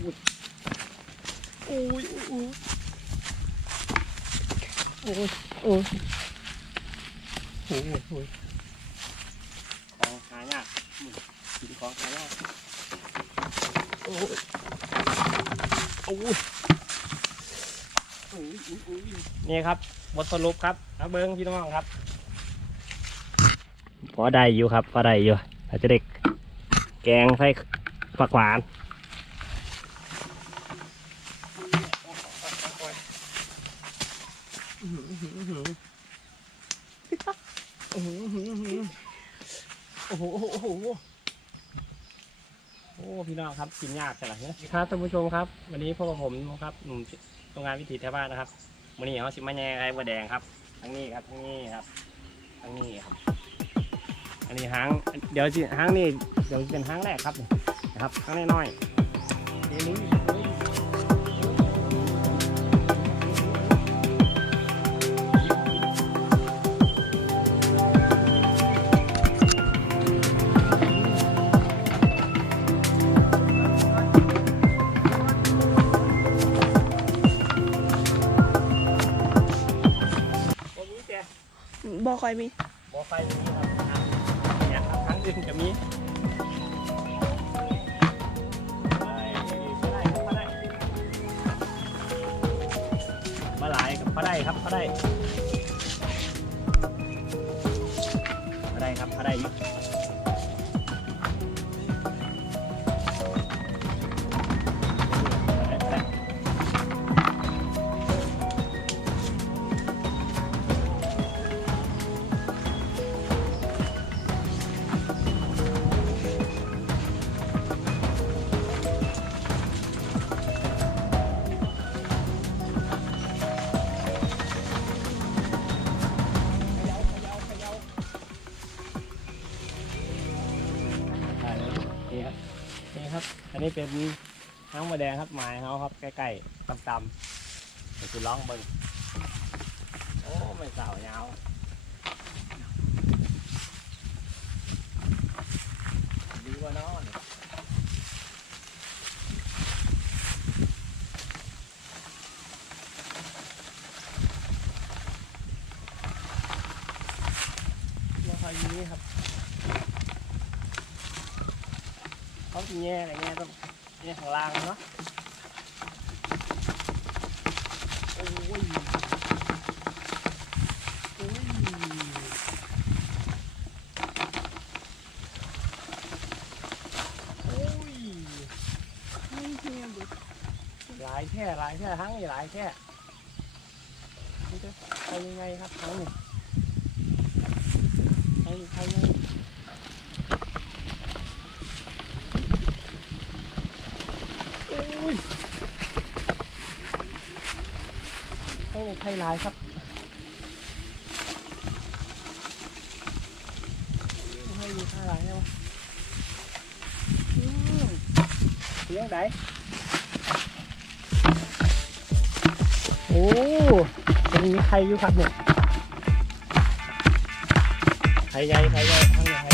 โอ้ยโอ้ยโอ้ยโอ้ยโอ้ยโอ้ยของหายากกินของหายากโอ้ยโอ้ยโอ้ยโอ้ยนี่ครับบทสรุปครับนะเบิ้งพี่น้องครับพอได้อยู่ครับพอได้อยู่อาจจะเด็กแกงใส่ผักหวาน โอ้โหโอ้โหโอ้โหโอ้พี่น้องครับกินยากใช่ไหมเนี่ยครับท่านผู้ชมครับ วันนี้พวกบผมครับหนุ่มโรงงานวิถีแถวบ้านนะครับวันนี้เขาสิมาแย่ไอ้บัวแดงครับทั้งนี้ครับทั้งนี้ครับทั้งนี้ครับ อันนี้หางเดี๋ยวสิหางนี่เดี๋ยวเป็นหางแรกครับนะครับหางน้อยๆเดี๋ยวนี้ อยมีบอไฟมีครับเนี่ยครับครั้งอื่นจะมีมาหลายกับปลาได้ครับปลาได้ปลาได้ครับปลาได้ นี่ครับ อันนี้เป็นห้างมาแดงครับหมายเขาครับใกล้ๆต่ำๆเดี๋ยวคุณร้องเบิ้งโอ้ไม่สาวยาวดีกว่าน้องราคาอยู่นี่ครับ เขาจะแง่อะไรแง่ต้องแง่ข้างล่างเนาะโอ้ยโอ้ยโอ้ย ไม่เฮียบุ หลายแค่หลา ยแค่ทั้งนี่หลายแค่นี่จะไปยังไงครับทั้งนี่ไปไปยังไง โอ้ยโอ้ยหลายครับให้ดูไท่าหลายแล้วอืมเสียงไหนโอ้ยังมีใครอยู่ครับเนี่ยไข่ใหญ่ไข่ใหญ่ทั้งใหญ่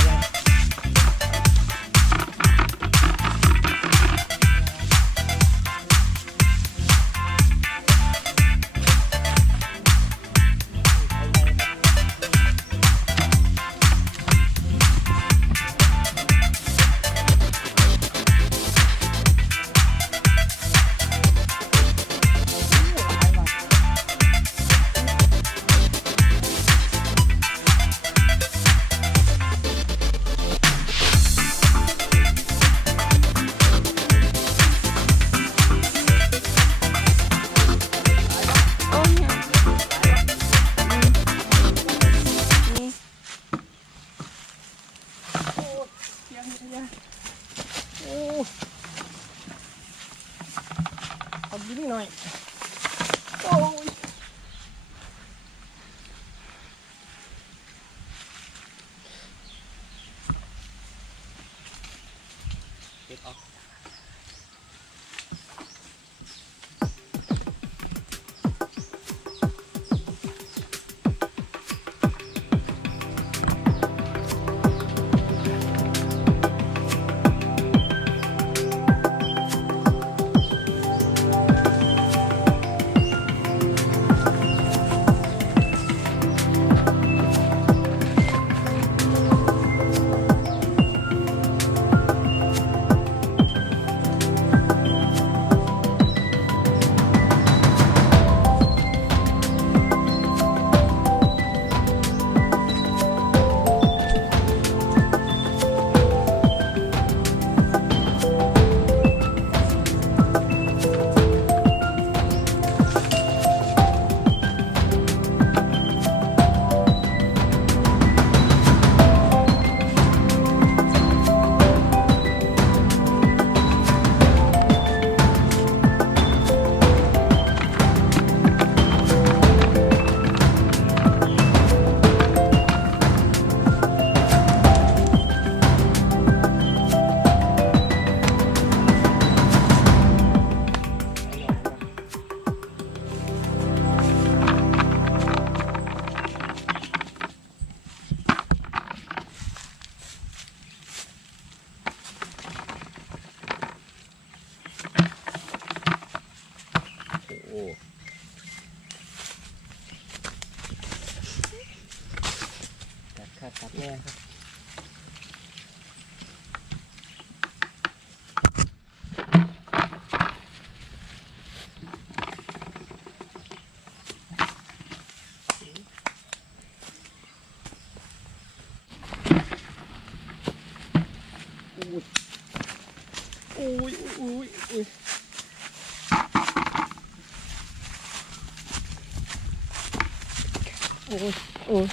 อ้ยโอ้ย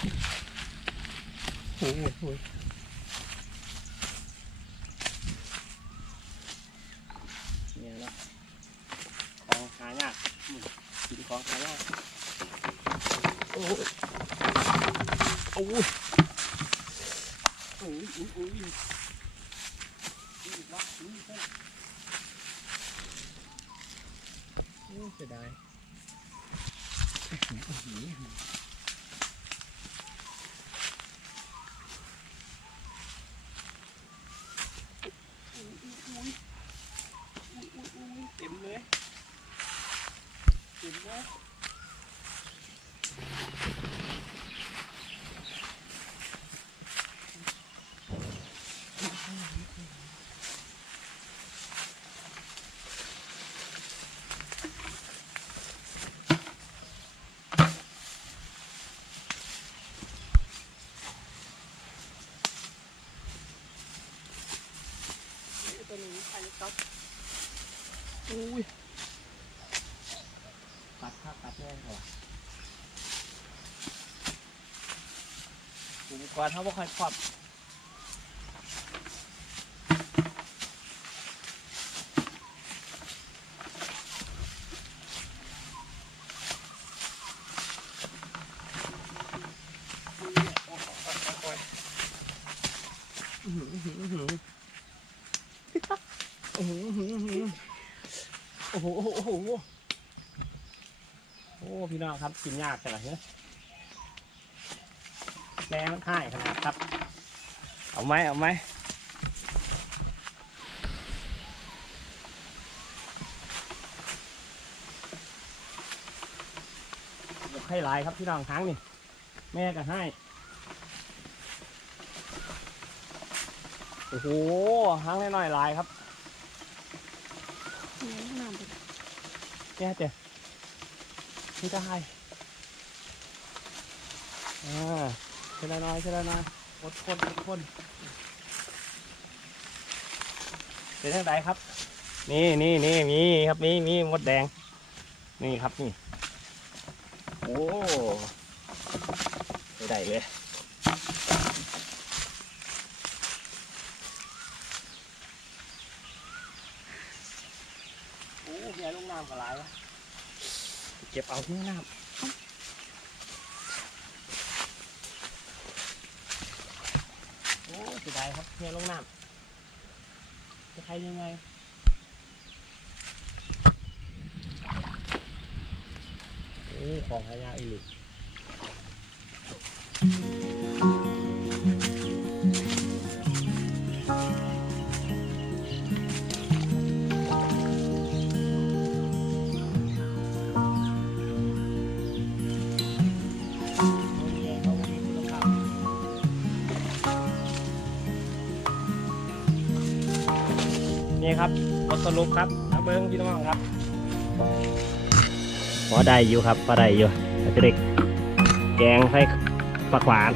โอ้ยโอ้ยเนี่ยเนาะของหายากอืมกินของหายากโอ้ยโอ้ยโอ้ยโอ้ยเสียดาย เต็มเลยเต็มเลยตัวนี้ใครครับอุ้ยปัดภาพปัดแน่นกว่า อุปกรณ์เขาบ่ค่อยครอบอื้อหืออื้อหืออื้อหืออื้อหืออื้อหืออื้อหือโอ้โหโอ้โหโอ้โห โอ้ พี่น้องครับกินยากแต่ละเนี่ยแรงมันค่ายขนาดครับ เอาไหมเอาไหมยกให้หลายครับพี่น้องครั้งนี่แม่ก็ให้โอ้โหครั้งน้อยๆหลายครับเนี่ยน้ำเบิดแก่เจ้ นี่ก็ให้อ่าเชลน้อยเชลน้อยอดทนอดทนเป็นทางใดครับ นี่นี่นี่มีครับมีมีมดแดง นี่ครับนี่ โอ้ไม่ได้เลยโอ้เฮียลงน้ำก็หลายวะ เก็บเอาที่น้ำโอ้เสียดายครับเฮียลงน้ำจะใครยังไงโอ้ของหายากอีก นี่ครับบทสรุปครับนักเบิ้งพี่น้องครับพอได้อยู่ครับพอได้อยู่จะเด็กแกงใส่ผักหวาน